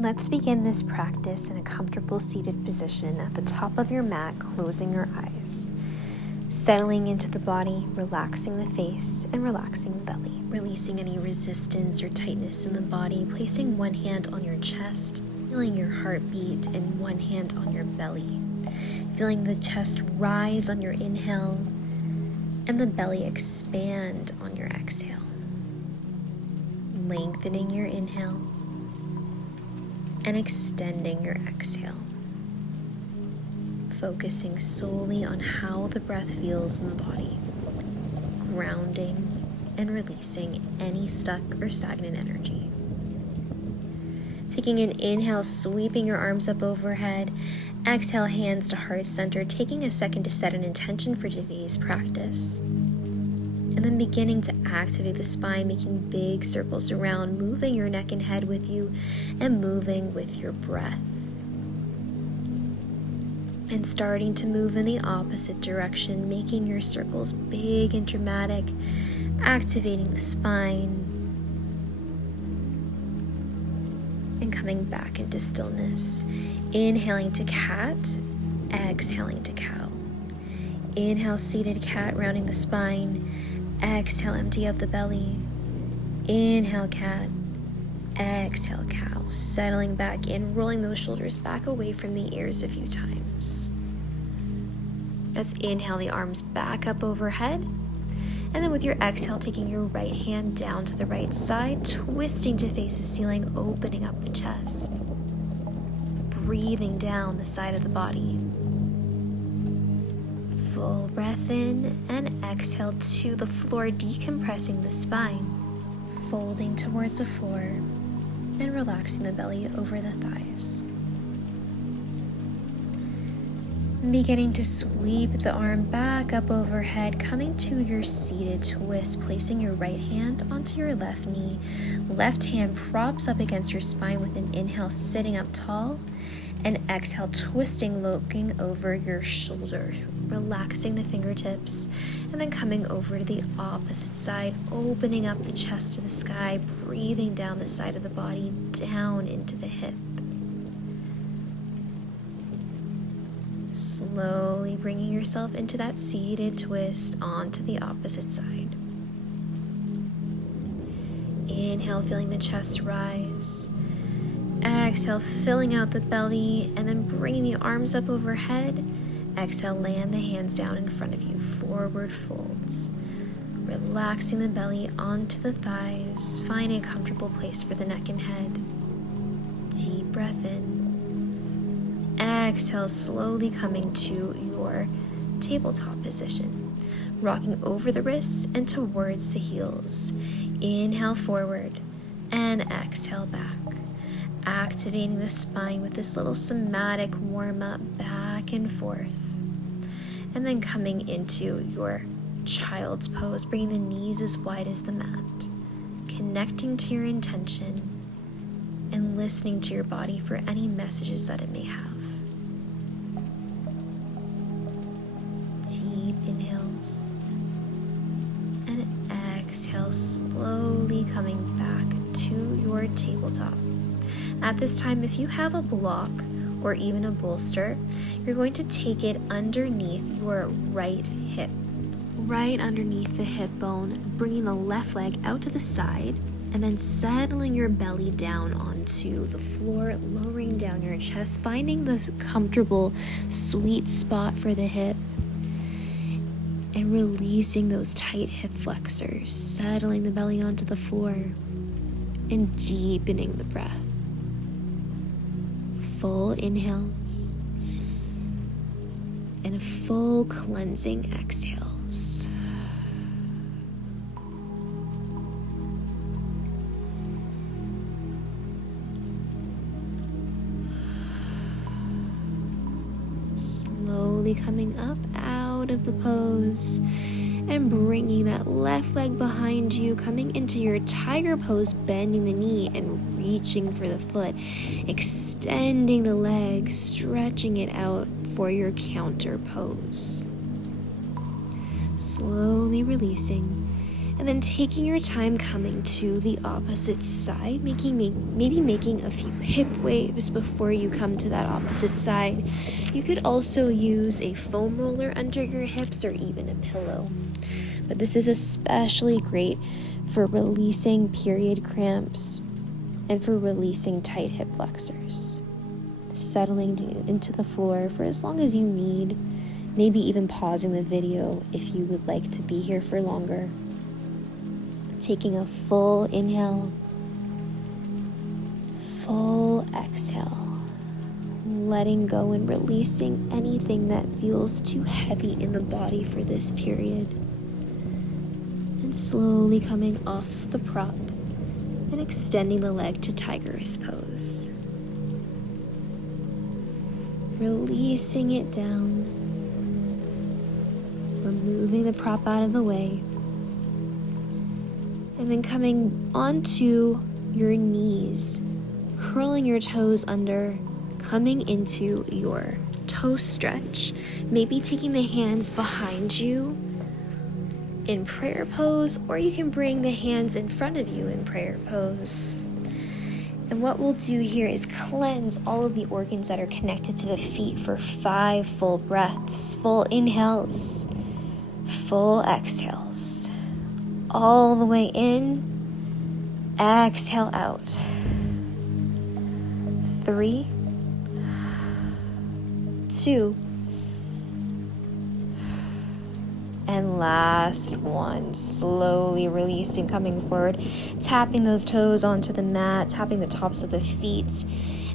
Let's begin this practice in a comfortable seated position at the top of your mat, closing your eyes. Settling into the body, relaxing the face and relaxing the belly. Releasing any resistance or tightness in the body, placing one hand on your chest, feeling your heartbeat, and one hand on your belly. Feeling the chest rise on your inhale and the belly expand on your exhale. Lengthening your inhale and extending your exhale. Focusing solely on how the breath feels in the body, grounding and releasing any stuck or stagnant energy. Taking an inhale, sweeping your arms up overhead. Exhale, hands to heart center, taking a second to set an intention for today's practice. And then beginning to activate the spine, making big circles around, moving your neck and head with you, and moving with your breath. And starting to move in the opposite direction, making your circles big and dramatic, activating the spine, and coming back into stillness. Inhaling to cat, exhaling to cow. Inhale, seated cat, rounding the spine. Exhale, empty out the belly. Inhale, cat. Exhale, cow. Settling back in, rolling those shoulders back away from the ears a few times. Let's inhale the arms back up overhead. And then with your exhale, taking your right hand down to the right side, twisting to face the ceiling, opening up the chest. Breathing down the side of the body. Full breath in and exhale to the floor, decompressing the spine. Folding towards the floor and relaxing the belly over the thighs. Beginning to sweep the arm back up overhead, coming to your seated twist, placing your right hand onto your left knee. Left hand props up against your spine with an inhale, sitting up tall, and exhale, twisting, looking over your shoulder, relaxing the fingertips, and then coming over to the opposite side, opening up the chest to the sky, breathing down the side of the body, down into the hip. Slowly bringing yourself into that seated twist onto the opposite side. Inhale, feeling the chest rise. Exhale, filling out the belly, and then bringing the arms up overhead. Exhale, land the hands down in front of you, forward folds. Relaxing the belly onto the thighs, finding a comfortable place for the neck and head. Deep breath in. Exhale, slowly coming to your tabletop position, rocking over the wrists and towards the heels. Inhale forward and exhale back, activating the spine with this little somatic warm-up back and forth. And then coming into your child's pose, bringing the knees as wide as the mat, connecting to your intention and listening to your body for any messages that it may have. Deep inhales and exhale, slowly coming back to your tabletop. At this time, if you have a block or even a bolster, you're going to take it underneath your right hip, right underneath the hip bone, bringing the left leg out to the side, and then settling your belly down onto the floor, lowering down your chest, finding this comfortable, sweet spot for the hip, and releasing those tight hip flexors, settling the belly onto the floor, and deepening the breath. Full inhales and full cleansing exhales. Slowly coming up out of the pose and bringing that left leg behind you, coming into your tiger pose, bending the knee and reaching for the foot, extending the leg, stretching it out for your counter pose. Slowly releasing And then taking your time coming to the opposite side, maybe making a few hip waves before you come to that opposite side. You could also use a foam roller under your hips or even a pillow. But this is especially great for releasing period cramps and for releasing tight hip flexors. Settling into the floor for as long as you need, maybe even pausing the video if you would like to be here for longer. Taking a full inhale, full exhale, letting go and releasing anything that feels too heavy in the body for this period. And slowly coming off the prop and extending the leg to tiger's pose. Releasing it down, removing the prop out of the way, and then coming onto your knees, curling your toes under, coming into your toe stretch, maybe taking the hands behind you in prayer pose, or you can bring the hands in front of you in prayer pose. And what we'll do here is cleanse all of the organs that are connected to the feet for 5 full breaths, full inhales, full exhales. All the way in, exhale out. 3, 2, and last one. Slowly releasing, coming forward, tapping those toes onto the mat, tapping the tops of the feet,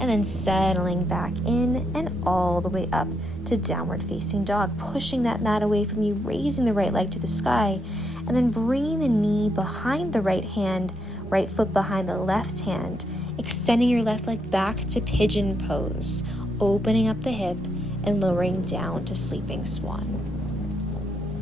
and then settling back in and all the way up to downward facing dog, pushing that mat away from you, raising the right leg to the sky, and then bringing the knee behind the right hand, right foot behind the left hand, extending your left leg back to pigeon pose, opening up the hip and lowering down to sleeping swan.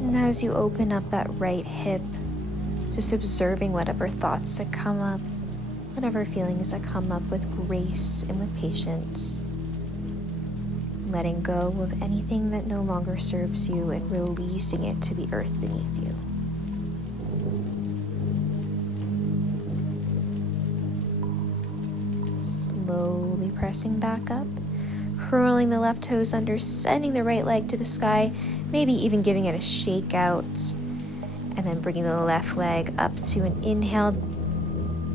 And as you open up that right hip, just observing whatever thoughts that come up, whatever feelings that come up with grace and with patience. Letting go of anything that no longer serves you and releasing it to the earth beneath you. Slowly pressing back up, curling the left toes under, sending the right leg to the sky, maybe even giving it a shake out, and then bringing the left leg up to an inhale,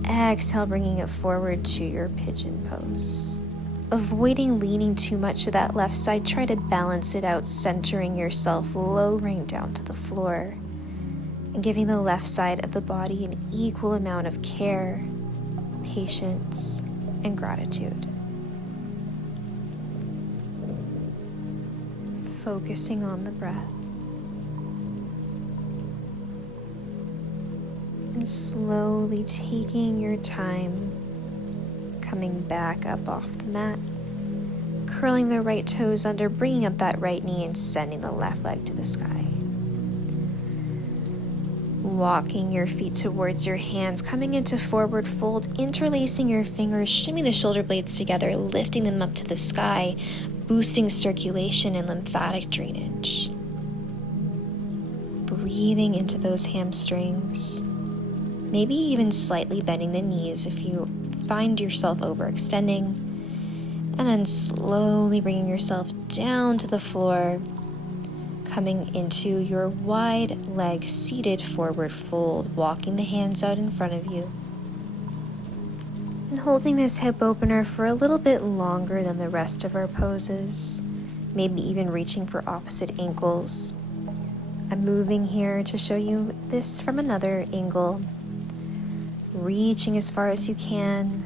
exhale, bringing it forward to your pigeon pose. Avoiding leaning too much to that left side, try to balance it out, centering yourself, lowering down to the floor, and giving the left side of the body an equal amount of care, patience, and gratitude. Focusing on the breath. And slowly taking your time, coming back up off the mat, curling the right toes under, bringing up that right knee and sending the left leg to the sky. Walking your feet towards your hands, coming into forward fold, interlacing your fingers, shimmy the shoulder blades together, lifting them up to the sky, boosting circulation and lymphatic drainage. Breathing into those hamstrings, maybe even slightly bending the knees if you find yourself overextending, and then slowly bringing yourself down to the floor, coming into your wide leg seated forward fold, walking the hands out in front of you, and holding this hip opener for a little bit longer than the rest of our poses, maybe even reaching for opposite ankles. I'm moving here to show you this from another angle, reaching as far as you can,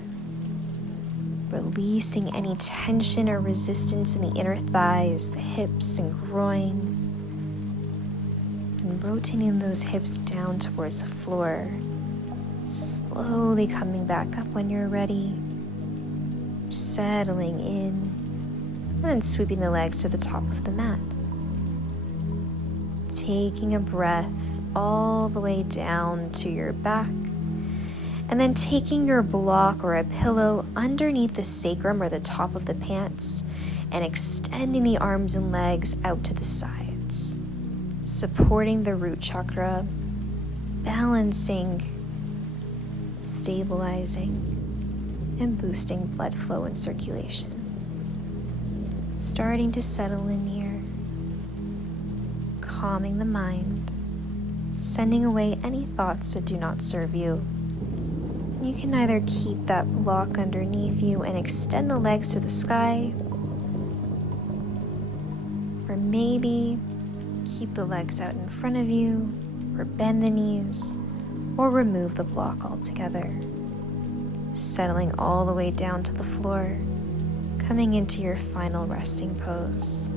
releasing any tension or resistance in the inner thighs, the hips and groin, and rotating those hips down towards the floor, slowly coming back up when you're ready, settling in, and then sweeping the legs to the top of the mat. Taking a breath all the way down to your back, and then taking your block or a pillow underneath the sacrum or the top of the pants and extending the arms and legs out to the sides, supporting the root chakra, balancing, stabilizing, and boosting blood flow and circulation. Starting to settle in here, calming the mind, sending away any thoughts that do not serve you. You can either keep that block underneath you and extend the legs to the sky, or maybe keep the legs out in front of you, or bend the knees, or remove the block altogether. Settling all the way down to the floor, coming into your final resting pose,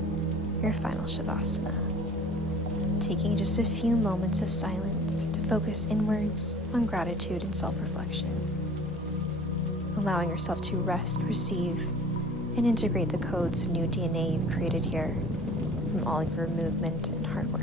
your final Shavasana. Taking just a few moments of silence to focus inwards on gratitude and self-reflection. Allowing yourself to rest, receive, and integrate the codes of new DNA you've created here from all of your movement and hard work.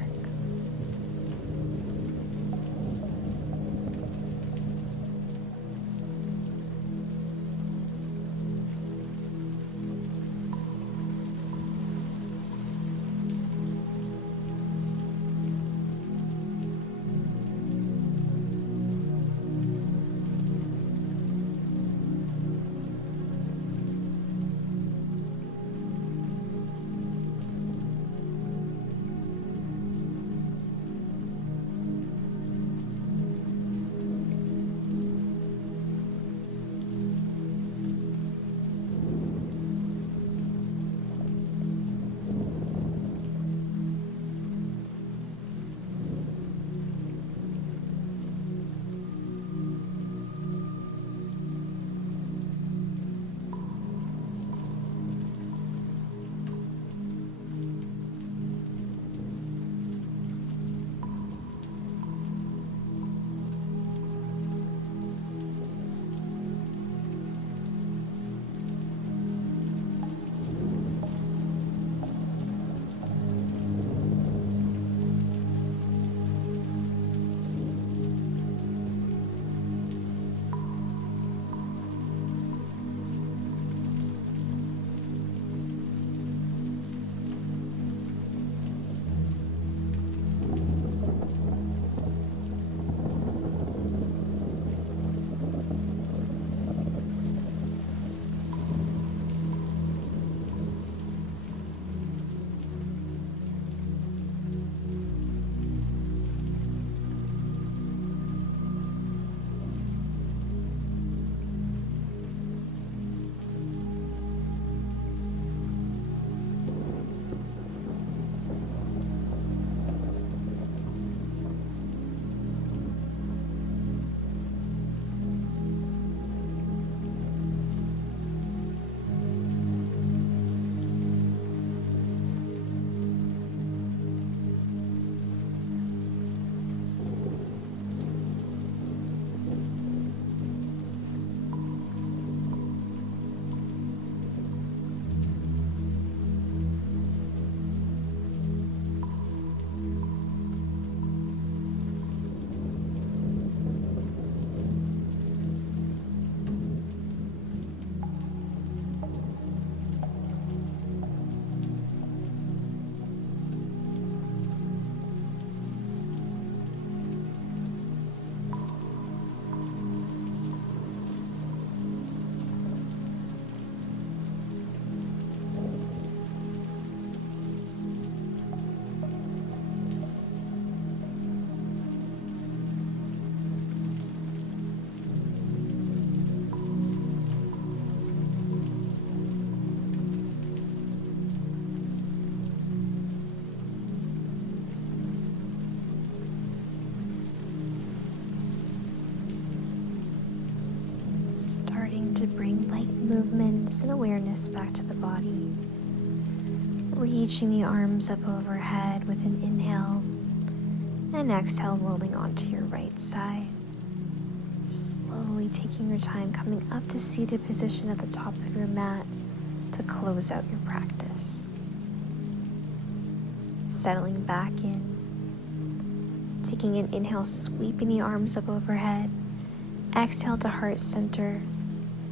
To bring light movements and awareness back to the body. Reaching the arms up overhead with an inhale and exhale, rolling onto your right side. Slowly taking your time coming up to seated position at the top of your mat to close out your practice. Settling back in. Taking an inhale, sweeping the arms up overhead. Exhale to heart center.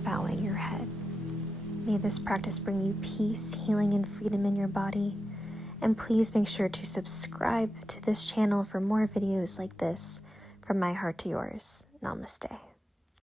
Bowing your head. May this practice bring you peace, healing, and freedom in your body. And please make sure to subscribe to this channel for more videos like this From my heart to yours, namaste.